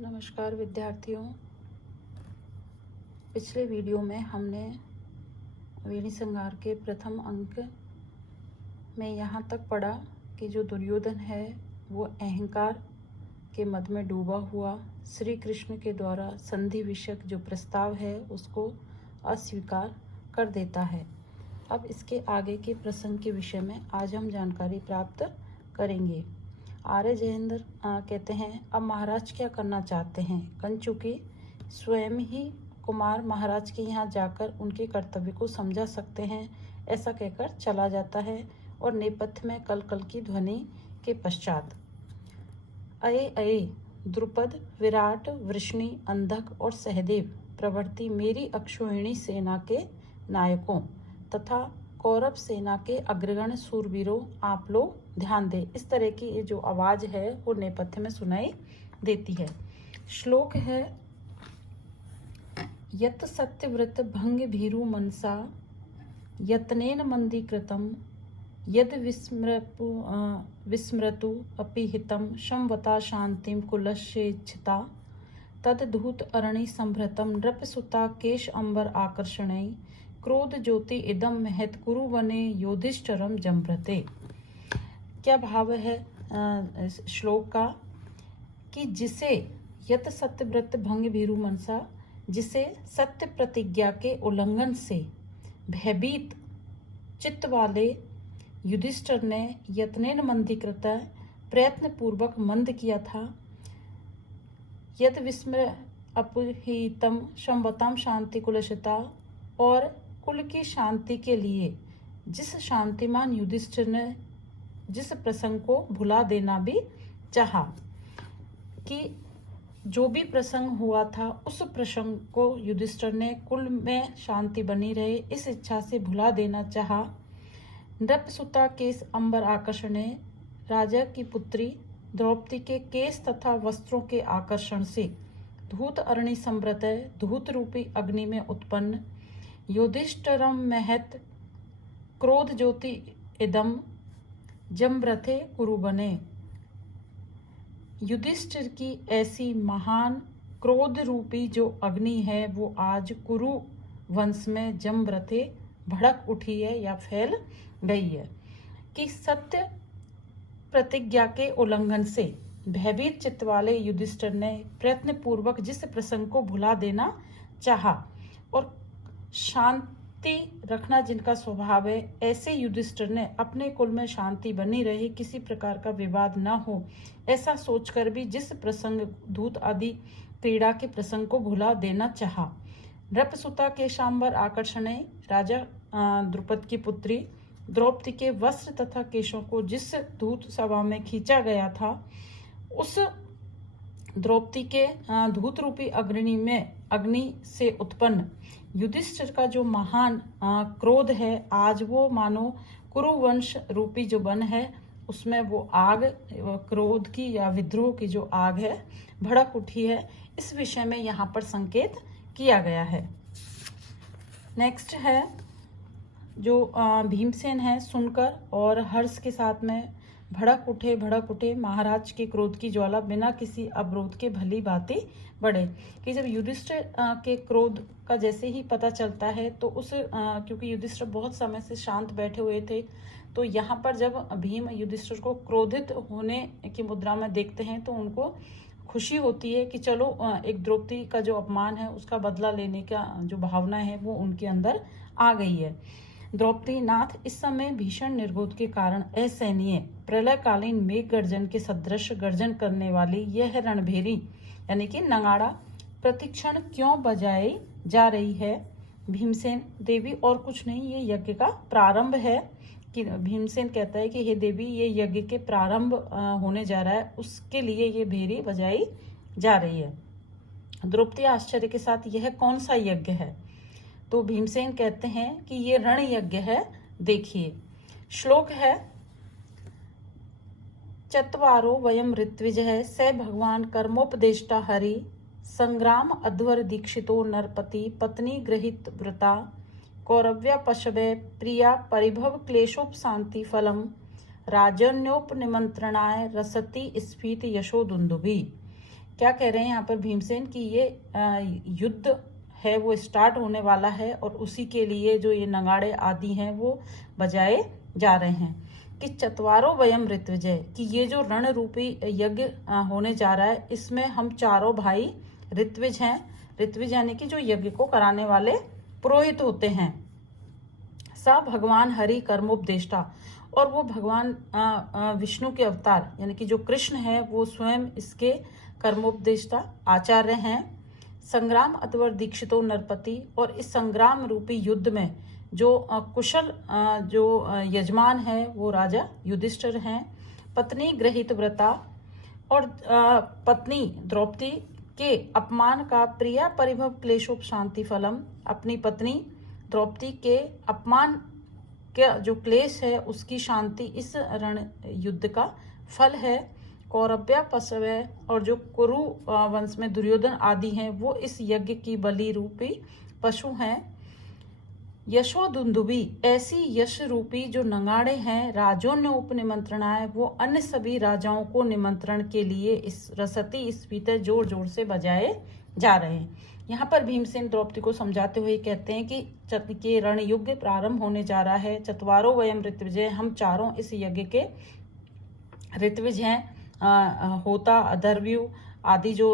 नमस्कार विद्यार्थियों। पिछले वीडियो में हमने वीणी श्रृंगार के प्रथम अंक में यहाँ तक पढ़ा कि जो दुर्योधन है वो अहंकार के मद में डूबा हुआ श्री कृष्ण के द्वारा संधि विषयक जो प्रस्ताव है उसको अस्वीकार कर देता है। अब इसके आगे के प्रसंग के विषय में आज हम जानकारी प्राप्त करेंगे। आर्य जयेंद्र कहते हैं, अब महाराज क्या करना चाहते हैं? कंचुकी स्वयं ही कुमार महाराज के यहाँ जाकर उनके कर्तव्य को समझा सकते हैं, ऐसा कहकर चला जाता है और नेपथ्य में कल कल की ध्वनि के पश्चात अये अये द्रुपद, विराट, वृष्णि, अंधक और सहदेव प्रभृति मेरी अक्षोहिणी सेना के नायकों तथा कौरव सेना के अग्रगण सूरवीरों, आप लोग ध्यान दें। इस तरह की ये जो आवाज है वो नेपथ्य में सुनाई देती है। श्लोक है, यत सत्यव्रत भंग भीरु मनसा यत्नेन मंदीकृतम यद विस्मृतु अपि हितम संवता शांतिम कुलशेच्छता तद धूत अरणि संभृतम नृपसुता केश अंबर आकर्षणै क्रोध ज्योति इदम महत कुरु वने योधिष्ठिरम जम्भृते। क्या भाव है श्लोक का कि जिसे यत सत्यव्रत भंग भीरु मनसा, जिसे सत्य प्रतिज्ञा के उल्लंघन से भयभीत चित्त वाले युधिष्ठिर ने यत्नेन मंदीकृत प्रयत्न पूर्वक मंद किया था, यद विस्मृ अपहितम संवताम शांति कुलशता, और कुल की शांति के लिए जिस शांतिमान युधिष्ठिर ने जिस प्रसंग को भुला देना भी चाहा, कि जो भी प्रसंग हुआ था उस प्रसंग को युधिष्ठिर ने कुल में शांति बनी रहे इस इच्छा से भुला देना चाहा। नृपसुता केश अंबर आकर्षण, राजा की पुत्री द्रौपदी के केश तथा वस्त्रों के आकर्षण से धूत अरणि संवृत, धूत रूपी अग्नि में उत्पन्न, युधिष्ठिरम महत क्रोध ज्योति इदम जम्भृते कुरु बने, युधिष्ठिर की ऐसी महान क्रोध रूपी जो अग्नि है वो आज कुरु वंश में जम्भृते भड़क उठी है या फैल गई है। कि सत्य प्रतिज्ञा के उल्लंघन से भयभीत चित्त वाले युधिष्ठिर ने प्रयत्न पूर्वक जिस प्रसंग को भुला देना चाहा और शांति रखना जिनका स्वभाव है, ऐसे युधिष्ठिर ने अपने कुल में शांति बनी रहे, किसी प्रकार का विवाद न हो, ऐसा सोचकर भी जिस प्रसंग धूत आदि पीड़ा के प्रसंग को भुला देना चाहा। नृपसुता के शांबर आकर्षण, राजा द्रुपद की पुत्री द्रौपदी के वस्त्र तथा केशों को जिस धूत सभा में खींचा गया था, उस द्रौपदी के धूत रूपी अग्नि से उत्पन्न युधिष्ठिर का जो महान क्रोध है, आज वो मानो कुरुवंश रूपी जो वन है उसमें वो आग, क्रोध की या विद्रोह की जो आग है भड़क उठी है। इस विषय में यहाँ पर संकेत किया गया है। नेक्स्ट है जो भीमसेन है, सुनकर और हर्ष के साथ में भड़क उठे महाराज के क्रोध की ज्वाला बिना किसी अवरोध के भली भांति बढ़े। कि जब युधिष्ठिर के क्रोध का जैसे ही पता चलता है तो क्योंकि युधिष्ठिर बहुत समय से शांत बैठे हुए थे, तो यहाँ पर जब भीम युधिष्ठिर को क्रोधित होने की मुद्रा में देखते हैं तो उनको खुशी होती है कि चलो एक द्रौपदी का जो अपमान है उसका बदला लेने का जो भावना है वो उनके अंदर आ गई है। द्रौपदी नाथ इस समय भीषण निर्बोध के कारण असहनीय प्रलयकालीन मेघ गर्जन के सदृश गर्जन करने वाली यह रणभेरी यानी कि नगाड़ा प्रतिक्षण क्यों बजाई जा रही है? भीमसेन देवी, और कुछ नहीं, ये यज्ञ का प्रारंभ है। कि भीमसेन कहता है कि हे देवी, ये यज्ञ के प्रारंभ होने जा रहा है, उसके लिए ये भेरी बजाई जा रही है। द्रौपदी आश्चर्य के साथ, यह कौन सा यज्ञ है? तो भीमसेन कहते हैं कि ये रण यज्ञ है, देखिए। श्लोक है, चत्वारो वयम ऋत्विजः स भगवान कर्मोपदेष्टा हरि संग्राम अध्वर दीक्षितो नरपति पत्नी गृहीत व्रता कौरव्या पशवे प्रिया परिभव क्लेशोपशांति फलम राजन्योपनिमंत्रणाय रसति स्फीत यशो दुंदुभि। क्या कह रहे हैं यहाँ पर भीमसेन कि ये युद्ध है वो स्टार्ट होने वाला है और उसी के लिए जो ये नगाड़े आदि हैं वो बजाए जा रहे हैं। कि चतवारों वयम ऋत्विजय, कि ये जो रण रूपी यज्ञ होने जा रहा है इसमें हम चारों भाई ऋत्विज हैं। ऋत्विज यानी कि जो यज्ञ को कराने वाले पुरोहित होते हैं। सा भगवान हरि कर्मोपदेष्टा, और वो भगवान विष्णु के अवतार यानी कि जो कृष्ण है वो स्वयं इसके कर्मोपदेष्टा आचार्य हैं। संग्राम अतवर दीक्षितो नरपति, और इस संग्राम रूपी युद्ध में जो कुशल जो यजमान है वो राजा युधिष्ठिर हैं। पत्नी ग्रहित व्रता, और पत्नी द्रौपदी के अपमान का प्रिया परिभव क्लेशोप शांति फलम, अपनी पत्नी द्रौपदी के अपमान का जो क्लेश है उसकी शांति इस रण युद्ध का फल है। कौरव्या पशवय, और जो कुरु वंश में दुर्योधन आदि हैं वो इस यज्ञ की बलि रूपी पशु हैं। यशोदुंदुबी, ऐसी यश रूपी जो नगाड़े हैं राजोन्य उपनिमंत्रणाएं वो अन्य सभी राजाओं को निमंत्रण के लिए इस रसती इस पीते जोर जोर से बजाए जा रहे हैं। यहाँ पर भीमसेन द्रौपदी को समझाते हुए कहते हैं कि रण युग प्रारंभ होने जा रहा है। चतवारों वयम ऋत्विजय, हम चारों इस यज्ञ के ऋत्विज हैं। होता अधर्व्यू आदि जो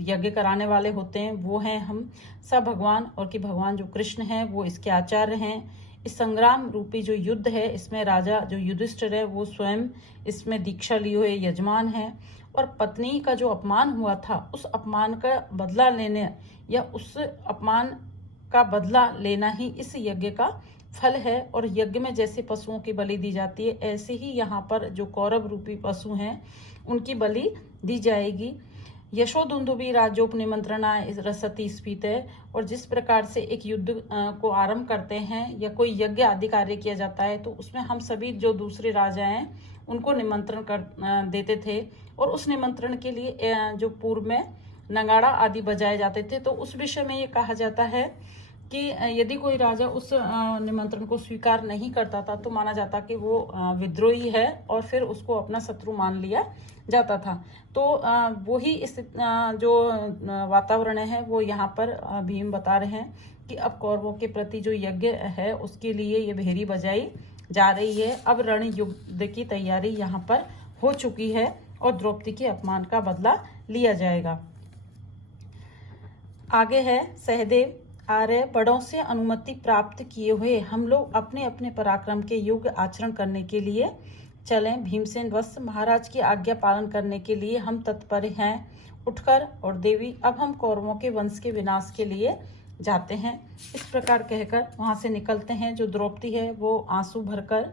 यज्ञ कराने वाले होते हैं वो हैं हम सब भगवान, और कि भगवान जो कृष्ण हैं वो इसके आचार्य हैं। इस संग्राम रूपी जो युद्ध है इसमें राजा जो युधिष्ठिर है वो स्वयं इसमें दीक्षा लिए हुए यजमान है। और पत्नी का जो अपमान हुआ था उस अपमान का बदला लेने या उस अपमान का बदला लेना ही इस यज्ञ का फल है। और यज्ञ में जैसे पशुओं की बलि दी जाती है ऐसे ही यहाँ पर जो कौरव रूपी पशु हैं उनकी बलि दी जाएगी। यशोदुंदुबी राज्योप निमंत्रणा रसती स्फीत है, और जिस प्रकार से एक युद्ध को आरंभ करते हैं या कोई यज्ञ आदि कार्य किया जाता है तो उसमें हम सभी जो दूसरे राजा हैं उनको निमंत्रण कर देते थे, और उस निमंत्रण के लिए जो पूर्व में नगाड़ा आदि बजाए जाते थे। तो उस विषय में ये कहा जाता है कि यदि कोई राजा उस निमंत्रण को स्वीकार नहीं करता था तो माना जाता कि वो विद्रोही है और फिर उसको अपना शत्रु मान लिया जाता था। तो वही इस जो वातावरण है वो यहाँ पर भीम बता रहे हैं कि अब कौरवों के प्रति जो यज्ञ है उसके लिए ये भेरी बजाई जा रही है। अब रण युद्ध की तैयारी यहाँ पर हो चुकी है और द्रौपदी के अपमान का बदला लिया जाएगा। आगे है सहदेव आर्य, बड़ों से अनुमति प्राप्त किए हुए हम लोग अपने अपने पराक्रम के योग्य आचरण करने के लिए चलें। भीमसेन वत्स, महाराज की आज्ञा पालन करने के लिए हम तत्पर हैं। उठकर, और देवी अब हम कौरवों के वंश के विनाश के लिए जाते हैं। इस प्रकार कहकर वहां से निकलते हैं। जो द्रौपदी है वो आंसू भरकर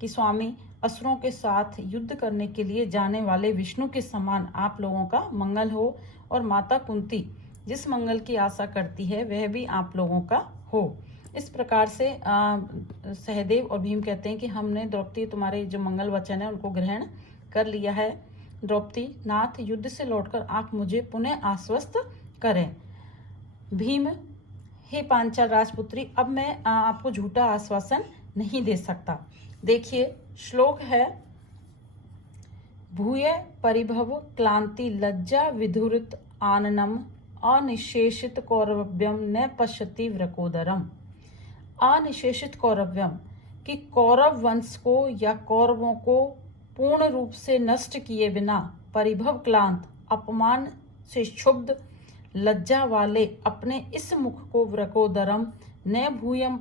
कि स्वामी, असुरों के साथ युद्ध करने के लिए जाने वाले विष्णु के समान आप लोगों का मंगल हो, और माता कुंती जिस मंगल की आशा करती है वह भी आप लोगों का हो। इस प्रकार से सहदेव और भीम कहते हैं कि हमने द्रौपदी तुम्हारे जो मंगल वचन है उनको ग्रहण कर लिया है। द्रौपदी, नाथ युद्ध से लौटकर आप मुझे पुनः आश्वस्त करें। भीम, हे पांचाल राजपुत्री, अब मैं आपको झूठा आश्वासन नहीं दे सकता। देखिए श्लोक है, भूय परिभव क्लांति लज्जा विधुरित आननम अनिशेषित कौरव्यम न पश्यति व्रकोदरम। अनिशेषित कौरव्यम, कि कौरव वंश को या कौरवों को पूर्ण रूप से नष्ट किए बिना परिभव क्लांत अपमान से क्षुब्ध लज्जा वाले अपने इस मुख को व्रकोदरम न भूयम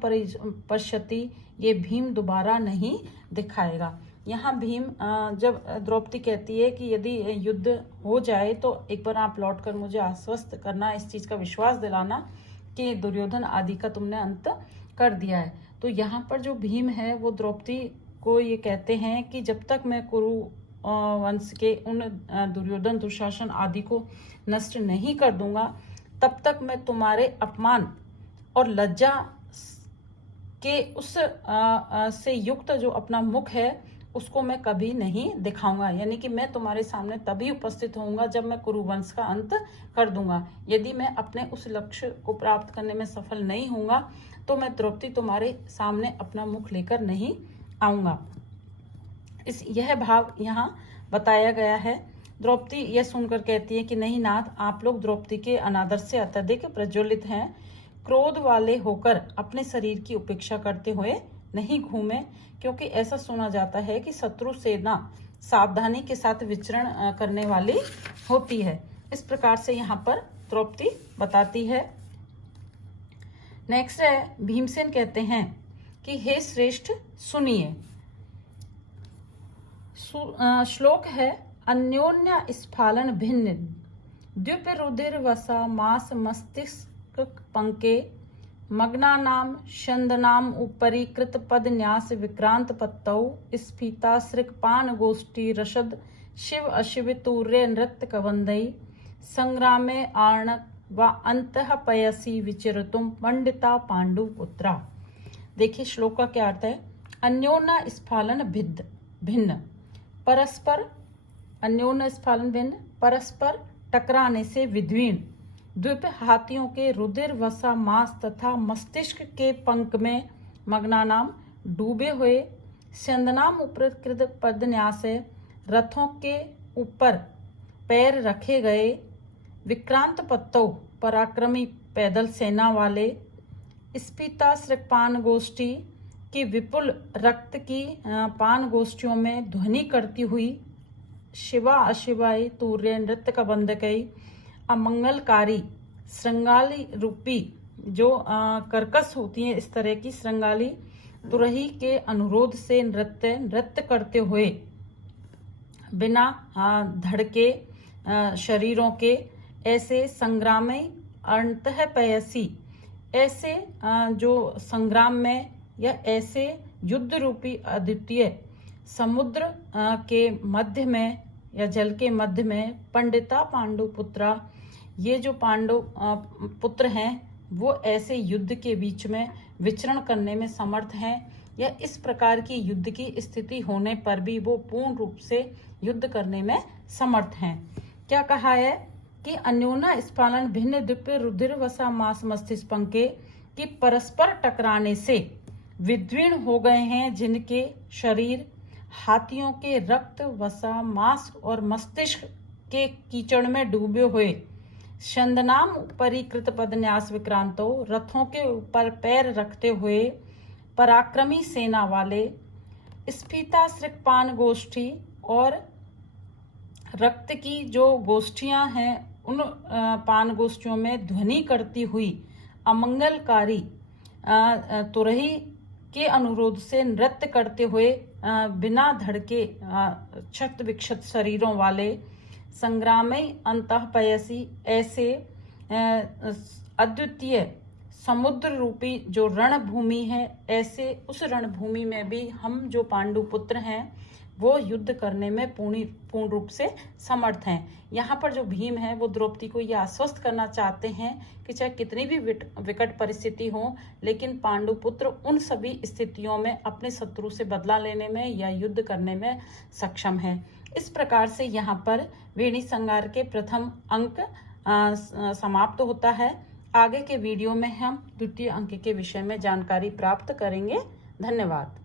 पश्यति, ये भीम दोबारा नहीं दिखाएगा। यहाँ भीम जब द्रौपदी कहती है कि यदि युद्ध हो जाए तो एक बार आप लौटकर मुझे आश्वस्त करना, इस चीज़ का विश्वास दिलाना कि दुर्योधन आदि का तुमने अंत कर दिया है। तो यहाँ पर जो भीम है वो द्रौपदी को ये कहते हैं कि जब तक मैं कुरु वंश के उन दुर्योधन दुशासन आदि को नष्ट नहीं कर दूंगा तब तक मैं तुम्हारे अपमान और लज्जा के उस से युक्त जो अपना मुख है उसको मैं कभी नहीं दिखाऊंगा। यानी कि मैं तुम्हारे सामने तभी उपस्थित होऊंगा जब मैं कुरुवंश का अंत कर दूंगा। यदि मैं अपने उस लक्ष्य को प्राप्त करने में सफल नहीं होऊंगा तो मैं द्रौपदी तुम्हारे सामने अपना मुख लेकर नहीं आऊंगा। यह भाव यहाँ बताया गया है। द्रौपदी यह सुनकर कहती है कि नहीं नाथ, आप लोग द्रौपदी के अनादर से अत्यधिक प्रज्वलित हैं। क्रोध वाले होकर अपने शरीर की उपेक्षा करते हुए नहीं घूमे, क्योंकि ऐसा सुना जाता है कि शत्रु सेना सावधानी के साथ विचरण करने वाली होती है। इस प्रकार से यहाँ पर द्रौपदी बताती है। नेक्स्ट है, भीमसेन कहते हैं कि हे श्रेष्ठ सुनिए। श्लोक है, अन्योन्य स्फालन भिन्न द्युप रुधिर वसा मास मस्तिष्क पंके मग्नानाम छंदनाम उपरि कृत पद न्यास विक्रांत पत्तौ स्फीता सृक्पान गोष्ठी रसद शिव अशिव तूर्य नृत्य कवंदई संग्रामे आर्णक व अंतः पयसी विचरतुम पंडिता पांडुपुत्रा। देखिए श्लोक का क्या अर्थ है। अन्योन्य स्फालन भिन्न परस्पर, अन्योन्य स्फालन भिन्न परस्पर टकराने से विद्वीर्ण द्वीप हाथियों के रुधिर वसा मांस तथा मस्तिष्क के पंख में मग्नानाम डूबे हुए चंदनाम उपकृत पदन्यास रथों के ऊपर पैर रखे गए विक्रांत पत्तों पराक्रमी पैदल सेना वाले स्फीता सृक्पान गोष्ठी की विपुल रक्त की पान गोष्ठियों में ध्वनि करती हुई शिवा अशिवाई तूर्य नृत्य का बंधकई अमंगलकारी श्रृंगाली रूपी जो कर्कश होती हैं, इस तरह की श्रृंगाली तुरही के अनुरोध से नृत्य करते हुए बिना धड़के शरीरों के ऐसे संग्रामी अंतः पयसी, ऐसे जो संग्राम में या ऐसे युद्ध रूपी अद्वितीय समुद्र के मध्य में या जल के मध्य में पंडिता पांडुपुत्रा, ये जो पांडव पुत्र हैं वो ऐसे युद्ध के बीच में विचरण करने में समर्थ हैं, या इस प्रकार की युद्ध की स्थिति होने पर भी वो पूर्ण रूप से युद्ध करने में समर्थ हैं। क्या कहा है कि अन्योन्य स्फालन भिन्न द्विप रुधिर वसा मांस मस्तिष्क पंखे की परस्पर टकराने से विद्वीर्ण हो गए हैं, जिनके शरीर हाथियों के रक्त वसा मांस और मस्तिष्क के कीचड़ में डूबे हुए छंदनाम उपरीकृत पदन्यास विक्रांतो रथों के ऊपर पैर रखते हुए पराक्रमी सेना वाले स्फीता सृक्पान गोष्ठी और रक्त की जो गोष्ठियां हैं उन पान गोष्ठियों में ध्वनि करती हुई अमंगलकारी तुरही के अनुरोध से नृत्य करते हुए बिना धड़के क्षत विक्षत शरीरों वाले संग्रामी अंतःपयसी, ऐसे अद्वितीय समुद्र रूपी जो रणभूमि है, ऐसे उस रणभूमि में भी हम जो पांडुपुत्र हैं वो युद्ध करने में पूर्ण रूप से समर्थ हैं। यहाँ पर जो भीम है वो द्रौपदी को यह आश्वस्त करना चाहते हैं कि चाहे कितनी भी विकट परिस्थिति हो, लेकिन पांडुपुत्र उन सभी स्थितियों में अपने शत्रु से बदला लेने में या युद्ध करने में सक्षम है। इस प्रकार से यहाँ पर वेणी संहार के प्रथम अंक समाप्त होता है। आगे के वीडियो में हम द्वितीय अंक के विषय में जानकारी प्राप्त करेंगे। धन्यवाद।